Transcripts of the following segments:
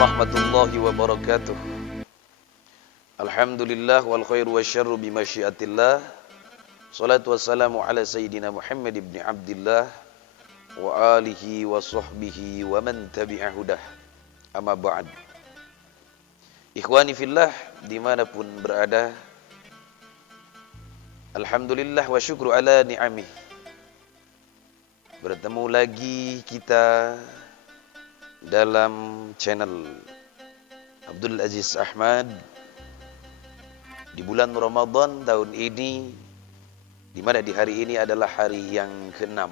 warahmatullahi wabarakatuh. Alhamdulillah wal khairu wasyarru bimasyiatillah. Salatu wassalamu ala sayyidina Muhammad ibn Abdillah wa alihi wa sahbihi wa man tabi'a hudah. Amma ba'd. Ikhwani fillah dimanapun berada, alhamdulillah wa syukru ala ni'amih. Bertemu lagi kita dalam channel Abdul Aziz Ahmad di bulan Ramadan tahun ini, di mana di hari ini adalah hari yang ke-6.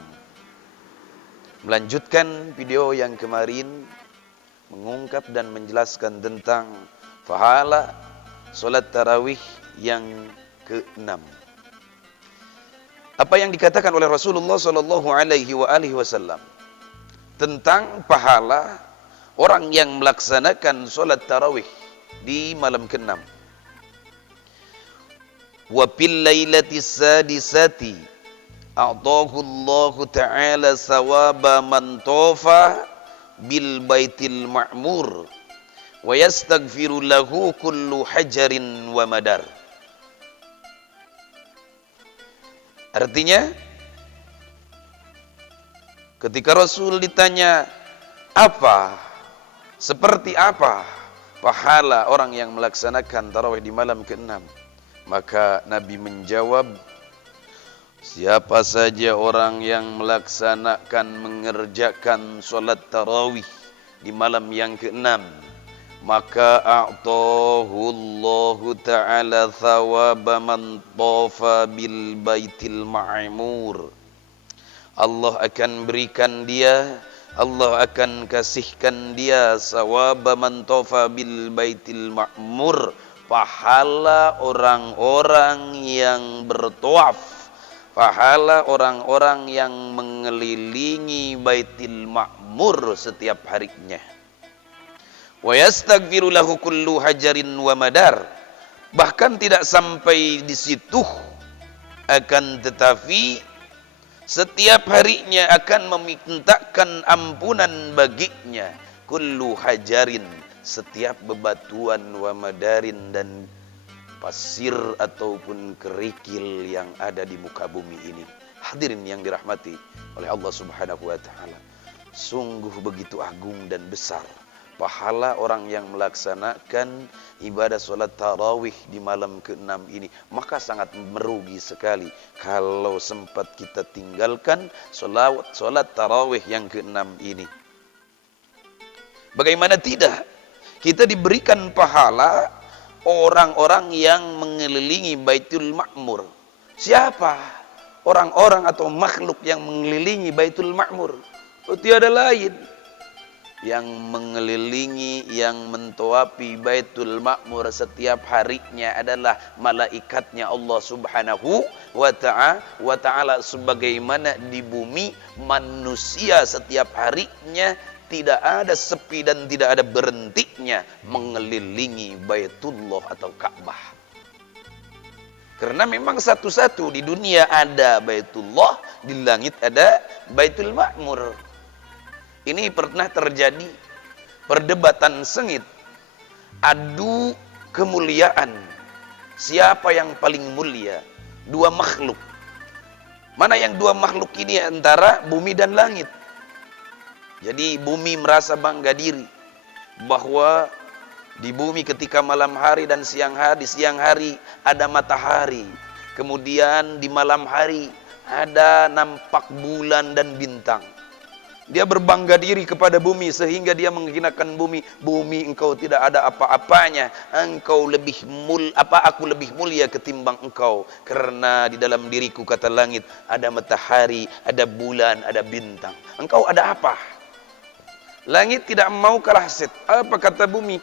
Melanjutkan video yang kemarin mengungkap dan menjelaskan tentang pahala salat tarawih yang ke-6. Apa yang dikatakan oleh Rasulullah sallallahu alaihi wasallam tentang pahala orang yang melaksanakan salat tarawih di malam ke-6. Wa fil lailati sadisati a'tahu Allah ta'ala sawaba man tafa bil baitil ma'mur wa yastaghfiru lahu kullu hajarin wa madar. Artinya, ketika Rasul ditanya seperti apa pahala orang yang melaksanakan tarawih di malam ke-6, maka Nabi menjawab, siapa saja orang yang mengerjakan salat tarawih di malam yang ke-6, maka a'tahu Allah ta'ala thawaba man tafa bil baitil ma'mur. Allah akan berikan dia, Allah akan kasihkan dia sawaba man tafa bil baitil ma'mur, pahala orang-orang yang bertawaf, pahala orang-orang yang mengelilingi Baitul Ma'mur setiap harinya. Wa yastaghfiru lahu kullu hajarin wa madar. Bahkan tidak sampai di situ, akan tetapi setiap harinya akan memintakan ampunan baginya kullu hajarin, setiap bebatuan, wa madarin, dan pasir ataupun kerikil yang ada di muka bumi ini. Hadirin yang dirahmati oleh Allah Subhanahu wa taala, sungguh begitu agung dan besar pahala orang yang melaksanakan ibadah salat tarawih di malam ke-6 ini. Maka sangat merugi sekali kalau sempat kita tinggalkan salat tarawih yang ke-6 ini. Bagaimana tidak? Kita diberikan pahala orang-orang yang mengelilingi Baitul Ma'mur. Siapa orang-orang atau makhluk yang mengelilingi Baitul Ma'mur? Tiada lain. Yang mengelilingi, yang mentoapi Baitul Ma'mur setiap harinya adalah malaikatnya Allah Subhanahu wa ta'ala. Sebagaimana di bumi manusia setiap harinya tidak ada sepi dan tidak ada berhentinya mengelilingi Baitullah atau Ka'bah. Karena memang satu-satu di dunia ada Baitullah, di langit ada Baitul Ma'mur. Ini pernah terjadi perdebatan sengit, adu kemuliaan. Siapa yang paling mulia? Dua makhluk. Mana yang dua makhluk ini antara bumi dan langit? Jadi bumi merasa bangga diri bahwa di bumi ketika malam hari dan siang hari, di siang hari ada matahari. Kemudian di malam hari ada nampak bulan dan bintang. Dia berbangga diri kepada bumi sehingga dia menghinakan bumi. Bumi, engkau tidak ada apa-apanya. Aku lebih mulia ketimbang engkau. Karena di dalam diriku, kata langit, ada matahari, ada bulan, ada bintang. Engkau ada apa? Langit tidak mau kalah set. Apa kata bumi?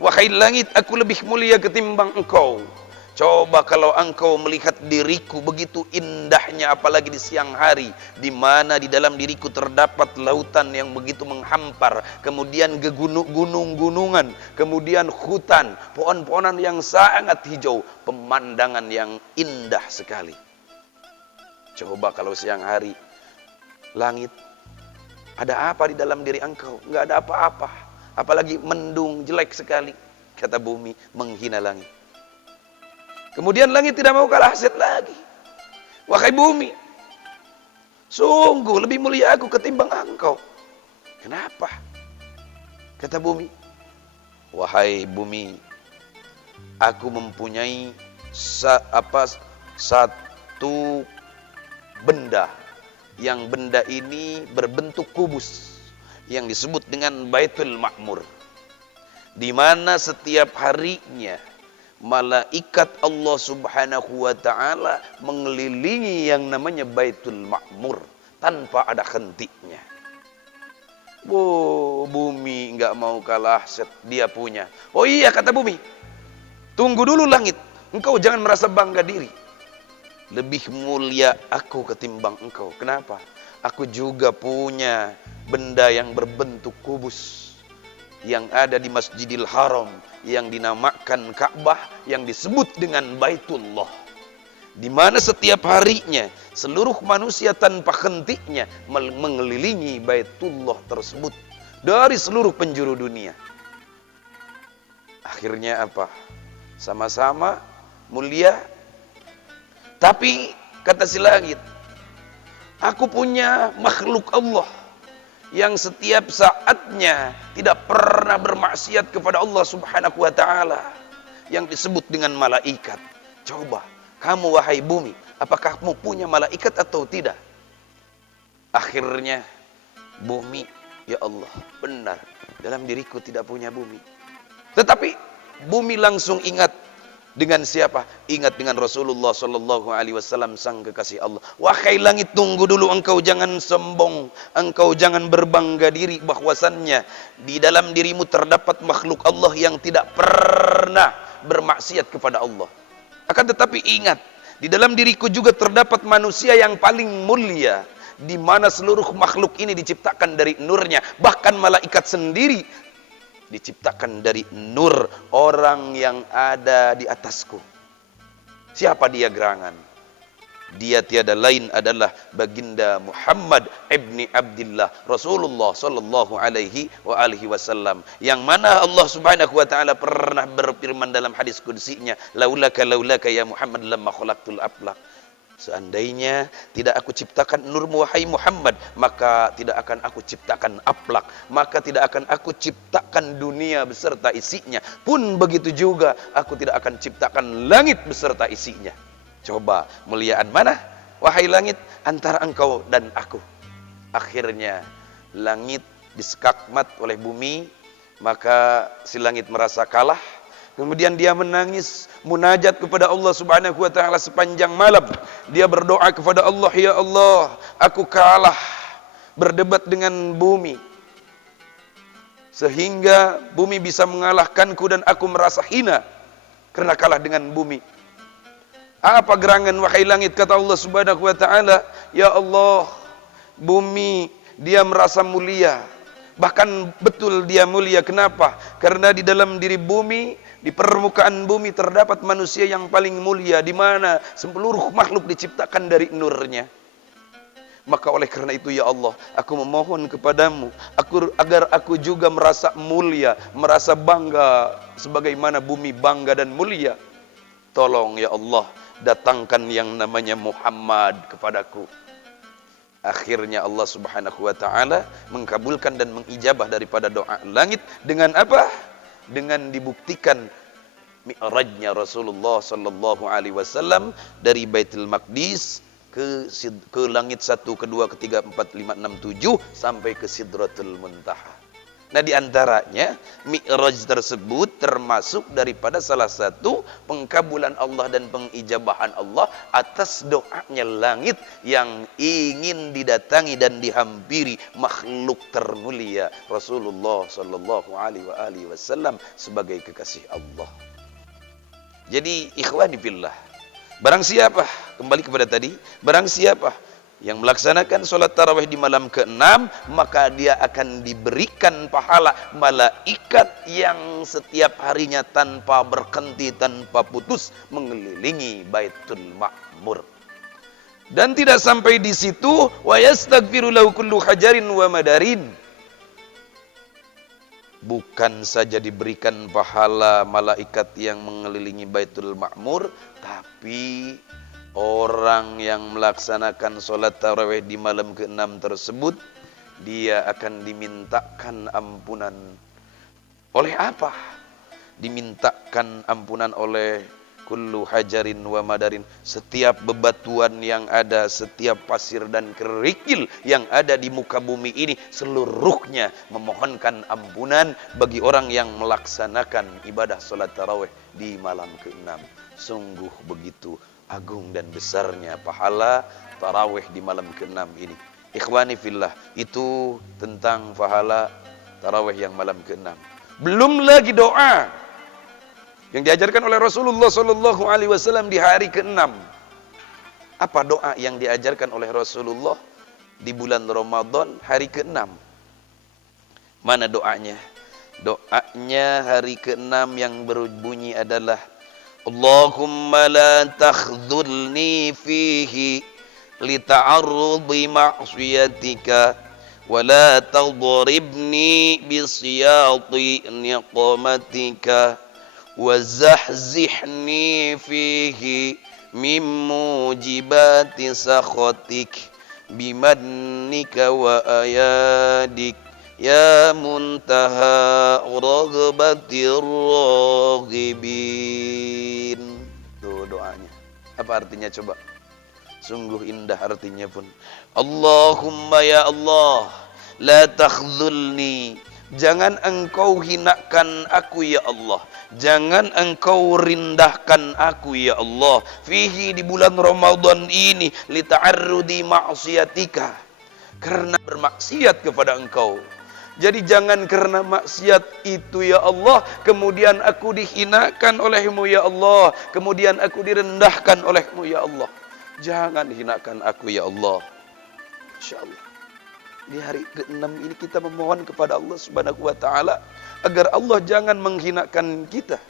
Wahai langit, aku lebih mulia ketimbang engkau. Coba kalau engkau melihat diriku begitu indahnya, apalagi di siang hari, di mana di dalam diriku terdapat lautan yang begitu menghampar, kemudian gunung-gunungan, kemudian hutan, pohon-pohonan yang sangat hijau, pemandangan yang indah sekali. Coba kalau siang hari, langit, ada apa di dalam diri engkau? Enggak ada apa-apa. apalagi mendung jelek sekali. Kata bumi menghina langit. Kemudian langit tidak mau kalah hasad lagi. Wahai bumi, sungguh lebih mulia aku ketimbang engkau. Kenapa? Kata bumi, wahai bumi, aku mempunyai satu benda, yang benda ini berbentuk kubus yang disebut dengan Baitul Ma'mur, di mana setiap harinya malaikat Allah Subhanahu wa taala mengelilingi yang namanya Baitul Ma'mur tanpa ada hentinya. Wow, bumi nggak mau kalah, dia punya. Oh iya, kata bumi, tunggu dulu langit, engkau jangan merasa bangga diri. Lebih mulia aku ketimbang engkau. Kenapa? Aku juga punya benda yang berbentuk kubus yang ada di Masjidil Haram, yang dinamakan Ka'bah, yang disebut dengan Baitullah, di mana setiap harinya seluruh manusia tanpa hentinya mengelilingi Baitullah tersebut dari seluruh penjuru dunia. Akhirnya apa? Sama-sama mulia. Tapi kata si langit, aku punya makhluk Allah yang setiap saatnya tidak pernah bermaksiat kepada Allah Subhanahu wa taala, yang disebut dengan malaikat. Coba kamu wahai bumi, apakah kamu punya malaikat atau tidak? Akhirnya bumi, ya Allah, benar, dalam diriku tidak punya bumi. Tetapi bumi langsung ingat dengan siapa? Ingat dengan Rasulullah sallallahu alaihi wasallam, sang kekasih Allah. Wahai langit, tunggu dulu, engkau jangan sombong, engkau jangan berbangga diri bahwasannya di dalam dirimu terdapat makhluk Allah yang tidak pernah bermaksiat kepada Allah. Akan tetapi ingat, di dalam diriku juga terdapat manusia yang paling mulia, di mana seluruh makhluk ini diciptakan dari nurnya, bahkan malaikat sendiri diciptakan dari nur orang yang ada di atasku. Siapa dia gerangan? Dia tiada lain adalah baginda Muhammad ibni Abdillah, Rasulullah sallallahu alaihi wa alihi wasallam, yang mana Allah Subhanahu wa taala pernah berfirman dalam hadis qudsinya, laulaka ya Muhammad lamma khalaqtul aflaq. Seandainya tidak aku ciptakan nurmu wahai Muhammad, maka tidak akan aku ciptakan aflak, maka tidak akan aku ciptakan dunia beserta isinya. Pun begitu juga aku tidak akan ciptakan langit beserta isinya. Coba muliaan mana wahai langit antara engkau dan aku? Akhirnya langit disekakmat oleh bumi, maka si langit merasa kalah. Kemudian dia menangis, munajat kepada Allah Subhanahu wa taala sepanjang malam. Dia berdoa kepada Allah, ya Allah, aku kalah berdebat dengan bumi, sehingga bumi bisa mengalahkanku dan aku merasa hina karena kalah dengan bumi. Apa gerangan wahai langit? Kata Allah Subhanahu wa taala, ya Allah, bumi dia merasa mulia. Bahkan betul dia mulia. Kenapa? Karena di dalam diri bumi, di permukaan bumi terdapat manusia yang paling mulia, di mana seluruh makhluk diciptakan dari nurnya. Maka oleh karena itu ya Allah, aku memohon kepadamu agar aku juga merasa mulia, merasa bangga sebagaimana bumi bangga dan mulia. Tolong ya Allah, datangkan yang namanya Muhammad kepadaku. Akhirnya Allah Subhanahu wa taala mengkabulkan dan mengijabah daripada doa langit dengan apa? Dengan dibuktikan mi'rajnya Rasulullah sallallahu alaihi wasallam dari Baitul Maqdis ke langit 1, kedua, ketiga, 4, 5, 6, 7 sampai ke Sidratul Muntaha. Nah, di antaranya mi'raj tersebut termasuk daripada salah satu pengkabulan Allah dan pengijabahan Allah atas doanya langit yang ingin didatangi dan dihampiri makhluk termulia Rasulullah sallallahu alaihi wasallam sebagai kekasih Allah. Jadi ikhwani fillah, barang siapa, kembali kepada tadi, barang siapa yang melaksanakan sholat tarawih di malam ke-6, maka dia akan diberikan pahala malaikat yang setiap harinya tanpa berhenti, tanpa putus mengelilingi Baitul Ma'mur. Dan tidak sampai di situ, wa yastaghfiru lahu kullu hajarin wa madarin. bukan saja diberikan pahala malaikat yang mengelilingi Baitul Ma'mur, tapi orang yang melaksanakan sholat tarawih di malam ke-6 tersebut, dia akan dimintakan ampunan. Oleh apa? Dimintakan ampunan oleh kullu hajarin wa madarin, setiap bebatuan yang ada, setiap pasir dan kerikil yang ada di muka bumi ini, seluruhnya memohonkan ampunan bagi orang yang melaksanakan ibadah sholat tarawih di malam ke-6. Sungguh begitu agung dan besarnya pahala tarawih di malam ke-6 ini. Ikhwani fillah, itu tentang pahala tarawih yang malam ke-6. Belum lagi doa yang diajarkan oleh Rasulullah Sallallahu Alaihi Wasallam di hari ke-6. Apa doa yang diajarkan oleh Rasulullah di bulan Ramadan hari ke-6? Mana doanya? Doanya hari ke-6 yang berbunyi adalah Allahumma la takhdhulni fihi lita'arrudi ma'siyatika wa la tadribni bisyati niqmatika وزحزحني فيه من موجبات سخطك بمنك وأيادك يا منتهى رغبة الراغبين. Tuh doanya. Apa artinya coba? Sungguh indah artinya pun. Allahumma ya Allah, la takhdhulni, jangan engkau hinakan aku ya Allah, jangan engkau rendahkan aku ya Allah, fihi, di bulan Ramadan ini, lita'arrudi ma'siyatika, karena bermaksiat kepada engkau. Jadi jangan karena maksiat itu ya Allah, kemudian aku dihinakan olehmu ya Allah, kemudian aku direndahkan olehmu ya Allah. Jangan hinakan aku ya Allah. InsyaAllah di hari ke-6 ini kita memohon kepada Allah Subhanahu wa taala agar Allah jangan menghinakan kita.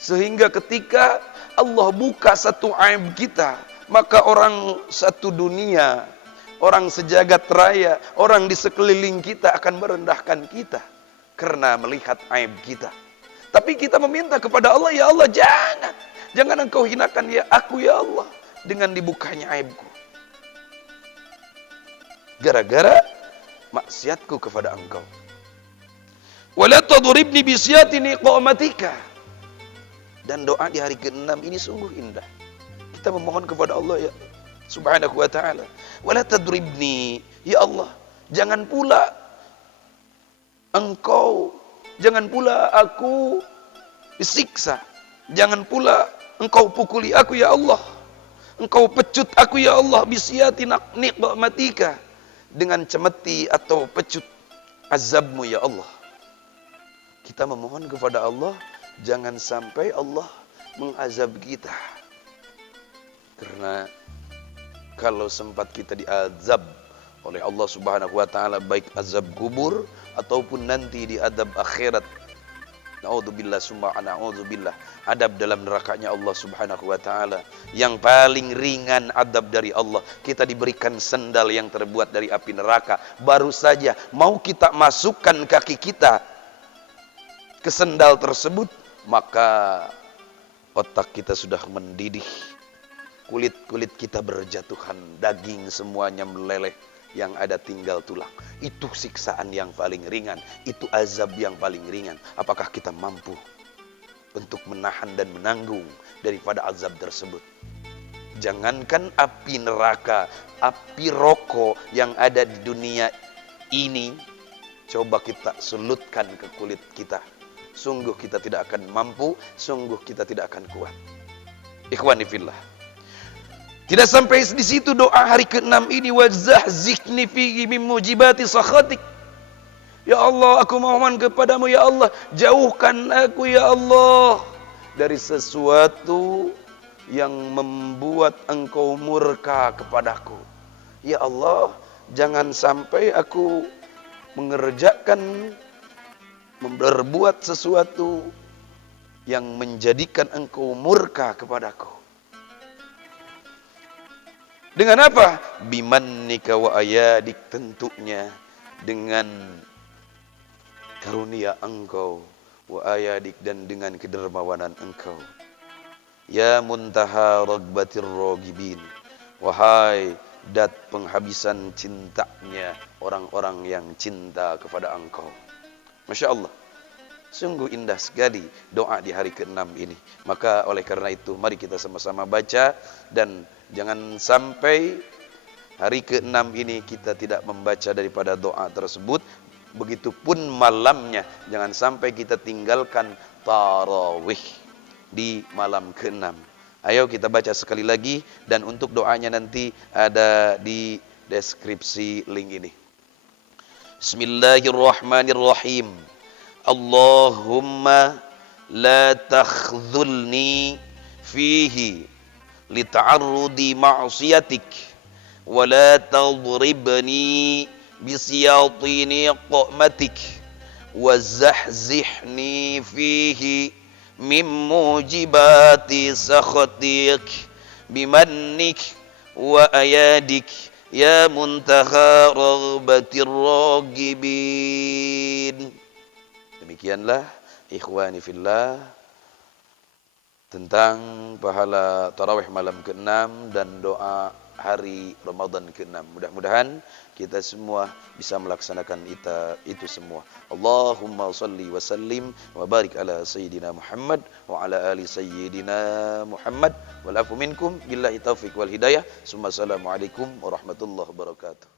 Sehingga ketika Allah buka satu aib kita, maka orang satu dunia, orang sejagat raya, orang di sekeliling kita akan merendahkan kita karena melihat aib kita. Tapi kita meminta kepada Allah, ya Allah jangan engkau hinakan ya aku ya Allah dengan dibukanya aibku, gara-gara maksiatku kepada engkau. Wala tadribni bisyati niqmatika. Dan doa di hari ke-6 ini sungguh indah. Kita memohon kepada Allah ya Subhanahu wa taala, wala tadribni, ya Allah, jangan pula aku disiksa, jangan pula engkau pukuli aku ya Allah, engkau pecut aku ya Allah, bisyati niqmatika, dengan cemeti atau pecut azabmu ya Allah. Kita memohon kepada Allah jangan sampai Allah mengazab kita, karena kalau sempat kita diazab oleh Allah Subhanahu wa taala, baik azab kubur ataupun nanti di adab akhirat, naudzubillah summa naudzubillah, adab dalam nerakanya Allah Subhanahu wa taala, yang paling ringan adab dari Allah, kita diberikan sendal yang terbuat dari api neraka. Baru saja mau kita masukkan kaki kita ke sendal tersebut, maka otak kita sudah mendidih, kulit-kulit kita berjatuhan, daging semuanya meleleh, yang ada tinggal tulang. Itu siksaan yang paling ringan, itu azab yang paling ringan. Apakah kita mampu untuk menahan dan menanggung daripada azab tersebut? Jangankan api neraka, api rokok yang ada di dunia ini, coba kita selutkan ke kulit kita, sungguh kita tidak akan mampu, sungguh kita tidak akan kuat. Ikhwani fillah, tidak sampai di situ doa hari ke-6 ini, wazahzikni fihi min mujibati sakhatik. Ya Allah, aku mohon kepadamu ya Allah, jauhkan aku ya Allah dari sesuatu yang membuat engkau murka kepadaku. Ya Allah, jangan sampai aku mengerjakan, berbuat sesuatu yang menjadikan engkau murka kepadaku. Dengan apa? Bimannika wa ayadik, tentunya dengan karunia Engkau, wa ayadik, dan dengan kedermawanan Engkau. Ya muntaha ragbatir ragibin, wahai dat penghabisan cintanya orang-orang yang cinta kepada Engkau. Masya Allah, sungguh indah sekali doa di hari ke-6 ini. Maka oleh karena itu mari kita sama-sama baca, dan jangan sampai hari ke-6 ini kita tidak membaca daripada doa tersebut. Begitupun malamnya, jangan sampai kita tinggalkan tarawih di malam ke-6. Ayo kita baca sekali lagi, dan untuk doanya nanti ada di deskripsi link ini. Bismillahirrahmanirrahim. Allahumma la takhzulni fihi lita'arrudi ma'siyatik, wa la tadribni bisiyatini qa'matik, wa zahzihni fihi min mujibati sakhatik bimannik wa ayadik ya muntaha ragbatir ragibin. Demikianlah ikhwani fillah tentang pahala tarawih malam ke-6 dan doa hari Ramadan ke-6. Mudah-mudahan kita semua bisa melaksanakan itu semua. Allahumma salli wa sallim wa barik ala sayyidina Muhammad wa ala ali sayyidina Muhammad. Wal afu minkum billahi taufiq wal hidayah. Assalamualaikum warahmatullahi wabarakatuh.